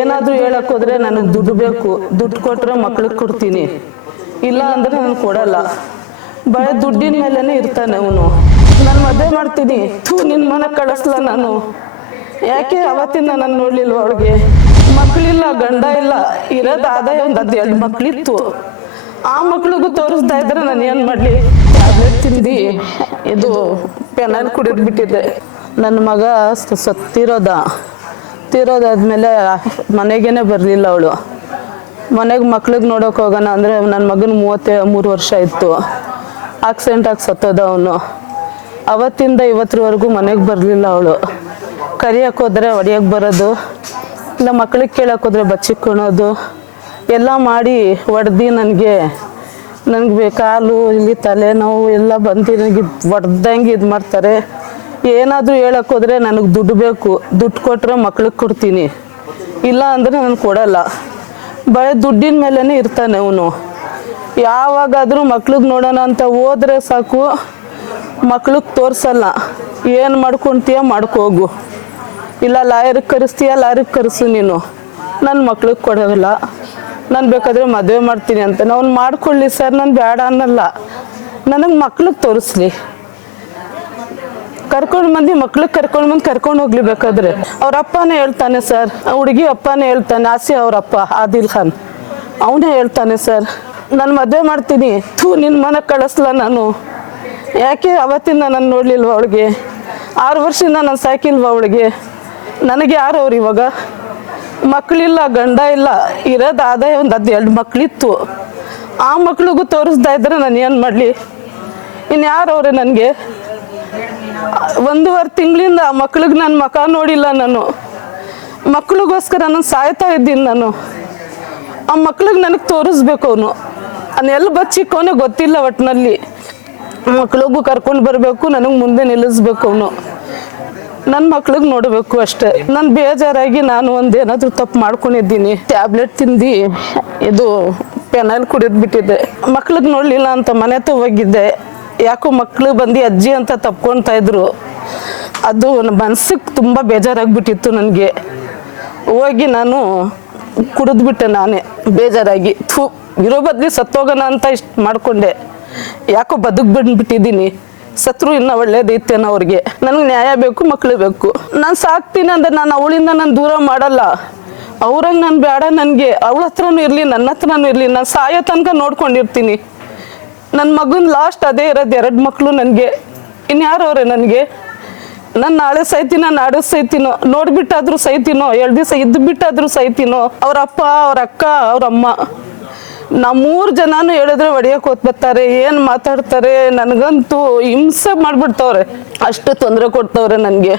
ಏನಾದ್ರೂ ಹೇಳಕ್ ಹೋದ್ರೆ ನನಗೆ ದುಡ್ಡು ಬೇಕು, ದುಡ್ಡು ಕೊಟ್ರೆ ಮಕ್ಳಿಗೆ ಕೊಡ್ತೀನಿ, ಇಲ್ಲ ಅಂದ್ರೆ ನಾನು ಕೊಡಲ್ಲ. ಬರೀ ದುಡ್ಡಿನ ಮೇಲೇನೆ ಇರ್ತಾನೆ ಅವನು. ನಾನು ಮದುವೆ ಮಾಡ್ತೀನಿ, ನಿನ್ ಮನೆ ಕಳಿಸ್ಲ ನಾನು. ಯಾಕೆ ಅವತ್ತಿಂದ ನಾನು ನೋಡ್ಲಿಲ್ವ ಅವಳಿಗೆ? ಮಕ್ಳಿಲ್ಲ, ಗಂಡ ಇಲ್ಲ, ಇರೋದು ಆದಾಯ ಒಂದು 2 ಮಕ್ಳಿತ್ತು. ಆ ಮಕ್ಳಿಗೂ ತೋರಿಸ್ತಾ ಇದ್ರೆ ನಾನು ಏನ್ ಮಾಡ್ಲಿ? ಟ್ಯಾಬ್ಲೆಟ್ ತಿಂದು ಇದು ಪೆನಾಲ್ ಕುಡಿದ್ಬಿಟ್ಟಿದ್ದೆ. ನನ್ನ ಮಗ ತೀರೋದಾದ್ಮೇಲೆ ಮನೆಗೇನೆ ಬರಲಿಲ್ಲ ಅವಳು. ಮನೆಗೆ ಮಕ್ಳಿಗೆ ನೋಡೋಕೆ ಹೋಗೋಣ ಅಂದರೆ ನನ್ನ ಮಗನ 33 ವರ್ಷ ಇತ್ತು. ಆಕ್ಸಿಡೆಂಟ್ ಆಗಿ ಸತ್ತೋದ ಅವನು. ಅವತ್ತಿಂದ ಇವತ್ತರವರೆಗೂ ಮನೆಗೆ ಬರಲಿಲ್ಲ ಅವಳು. ಕರಿಯಕ್ಕೆ ಹೋದ್ರೆ ಹೊಡಿಯಕ್ಕೆ ಬರೋದು, ಇಲ್ಲ ಮಕ್ಳಿಗೆ ಕೇಳಕ್ಕೆ ಹೋದ್ರೆ ಬಚ್ಚಿಕೊಳೋದು ಎಲ್ಲ ಮಾಡಿ ಹೊಡೆದು ನನಗೆ ಕಾಲು ಇಲ್ಲಿ ತಲೆನೋವು ಎಲ್ಲ ಬಂದು ನನಗೆ ಹೊಡೆದಂಗೆ ಇದು ಮಾಡ್ತಾರೆ. ಏನಾದರೂ ಹೇಳಕ್ಕೆ ಹೋದ್ರೆ ನನಗೆ ದುಡ್ಡು ಬೇಕು, ದುಡ್ಡು ಕೊಟ್ಟರೆ ಮಕ್ಳಿಗೆ ಕೊಡ್ತೀನಿ, ಇಲ್ಲ ಅಂದರೆ ನಾನು ಕೊಡಲ್ಲ. ಬರೀ ದುಡ್ಡಿನ ಮೇಲೇ ಇರ್ತಾನೆ ಅವನು. ಯಾವಾಗಾದರೂ ಮಕ್ಳಿಗೆ ನೋಡೋಣ ಅಂತ ಹೋದ್ರೆ ಸಾಕು, ಮಕ್ಳಿಗೆ ತೋರಿಸಲ್ಲ. ಏನು ಮಾಡ್ಕೊತೀಯ ಮಾಡ್ಕೋಗು, ಇಲ್ಲ ಲಾಯರಿಗೆ ಕರೆಸ್ತೀಯ ಲಾಯರಿಗೆ ಕರೆಸು, ನೀನು ನನ್ನ ಮಕ್ಳಿಗೆ ಕೊಡೋದಿಲ್ಲ. ನಾನು ಬೇಕಾದರೆ ಮದುವೆ ಮಾಡ್ತೀನಿ ಅಂತ ಅವ್ನು ಮಾಡ್ಕೊಳ್ಳಿ ಸರ್, ನಾನು ಬೇಡ ಅನ್ನಲ್ಲ. ನನಗೆ ಮಕ್ಳಿಗೆ ತೋರಿಸ್ಲಿ, ಮಕ್ಳಿಗೆ ಕರ್ಕೊಂಡು ಹೋಗ್ಲಿ. ಬೇಕಾದ್ರೆ ಅವ್ರ ಅಪ್ಪನೇ ಹೇಳ್ತಾನೆ ಸರ್, ಹುಡುಗಿ ಅಪ್ಪನೇ ಹೇಳ್ತಾನೆ, ಆಸಿ ಅವ್ರ ಅಪ್ಪ ಆದಿಲ್ ಖಾನ್ ಅವನೇ ಹೇಳ್ತಾನೆ ಸರ್, ನಾನು ಮದುವೆ ಮಾಡ್ತೀನಿ, ನಿನ್ನ ಮನೆ ಕಳಿಸ್ಲ ನಾನು. ಯಾಕೆ ಅವತ್ತಿಂದ ನಾನು ನೋಡ್ಲಿಲ್ವ ಅವಳಿಗೆ? 6 ವರ್ಷದಿಂದ ನಾನು ಸಾಕಿಲ್ವ ಅವಳಿಗೆ? ನನಗೆ ಯಾರು ಅವ್ರು ಇವಾಗ? ಮಕ್ಕಳಿಲ್ಲ, ಗಂಡ ಇಲ್ಲ, ಇರೋದು ಆದಾಯ ಒಂದು 2 ಮಕ್ಳಿತ್ತು. ಆ ಮಕ್ಳಿಗೂ ತೋರಿಸ್ತಾ ಇದ್ರೆ ನಾನು ಏನು ಮಾಡಲಿ? ಇನ್ಯಾರು ಅವ್ರೆ ನನಗೆ? 1.5 ತಿಂಗಳಿಂದ ಆ ಮಕ್ಳಿಗೆ ನನ್ನ ಮುಖ ನೋಡಿಲ್ಲ ನಾನು. ಮಕ್ಳಿಗೋಸ್ಕರ ನಾನು ಸಾಯ್ತಾ ಇದ್ದೀನಿ ನಾನು. ಆ ಮಕ್ಳಿಗೆ ನನಗೆ ತೋರಿಸ್ಬೇಕು ಅವನು. ಎಲ್ಲಿ ಬಚ್ಚಿಕೋನೆ ಗೊತ್ತಿಲ್ಲ. ಒಟ್ಟಿನಲ್ಲಿ ಮಕ್ಳಿಗೂ ಕರ್ಕೊಂಡು ಬರಬೇಕು, ನನಗೆ ಮುಂದೆ ನಿಲ್ಲಿಸ್ಬೇಕು ಅವನು. ನನ್ನ ಮಕ್ಳಿಗೆ ನೋಡಬೇಕು ಅಷ್ಟೇ. ನಾನು ಬೇಜಾರಾಗಿ ನಾನು ಏನಾದರೂ ತಪ್ಪು ಮಾಡ್ಕೊಂಡಿದ್ದೀನಿ. ಟ್ಯಾಬ್ಲೆಟ್ ತಿಂದು ಇದು ಪೆನಾಲ್ ಕುಡಿದ್ಬಿಟ್ಟಿದ್ದೆ. ಮಕ್ಳಿಗೆ ನೋಡಲಿಲ್ಲ ಅಂತ ಮನೆ ಹೋಗಿದ್ದೆ. ಯಾಕೋ ಮಕ್ಳು ಬಂದು ಅಜ್ಜಿ ಅಂತ ತಪ್ಕೊಳ್ತಾ ಇದ್ರು. ಅದು ಮನಸ್ಸಿಗೆ ತುಂಬ ಬೇಜಾರಾಗ್ಬಿಟ್ಟಿತ್ತು ನನಗೆ. ಹೋಗಿ ನಾನು ಕುಡಿದ್ಬಿಟ್ಟೆ ನಾನೇ ಬೇಜಾರಾಗಿ. ಇರೋ ಬದ್ಲಿ ಸತ್ತೋಗೋಣ ಅಂತ ಇಷ್ಟು ಮಾಡಿಕೊಂಡೆ. ಯಾಕೋ ಬಂದ್ಬಿಟ್ಟಿದ್ದೀನಿ. ಸತ್ರು ಇನ್ನೂ ಒಳ್ಳೇದೈತೇನೋ ಅವ್ರಿಗೆ. ನನಗೆ ನ್ಯಾಯ ಬೇಕು, ಮಕ್ಳು ಬೇಕು. ನಾನು ಸಾಕ್ತೀನಿ ಅಂದ್ರೆ ನಾನು ಅವಳಿಂದ ನಾನು ದೂರ ಮಾಡಲ್ಲ. ಅವ್ರಂಗೆ ನಾನು ಬೇಡ. ನನಗೆ ಅವಳ ಹತ್ರನೂ ಇರಲಿ, ನನ್ನ ಹತ್ರನೂ ಇರಲಿ, ನಾನು ಸಾಯೋ ತನಕ ನೋಡ್ಕೊಂಡಿರ್ತೀನಿ. ನನ್ನ ಮಗನ ಲಾಸ್ಟ್ ಅದೇ ಇರೋದು, 2 ಮಕ್ಕಳು ನನಗೆ. ಇನ್ಯಾರು ಅವ್ರೆ ನನಗೆ? ನಾನು ನಾಳೆ ಸೈತೀನೋ, ನಾಳೆ ಸೈತೀನೋ, ನೋಡ್ಬಿಟ್ಟಾದ್ರೂ ಸೈತೀನೋ, 2 ದಿವಸ ಇದ್ದು ಬಿಟ್ಟಾದ್ರೂ ಸೈತೀನೋ. ಅವ್ರ ಅಪ್ಪ, ಅವ್ರ ಅಕ್ಕ, ಅವ್ರ ಅಮ್ಮ, ನಾವು 3 ಜನನೂ ಹೇಳಿದ್ರೆ ಹೊಡಿಯಕ್ಕೆ ಬರ್ತಾರೆ. ಏನು ಮಾತಾಡ್ತಾರೆ? ನನಗಂತೂ ಹಿಂಸೆ ಮಾಡ್ಬಿಡ್ತವ್ರೆ. ಅಷ್ಟು ತೊಂದರೆ ಕೊಡ್ತವ್ರೆ ನನಗೆ.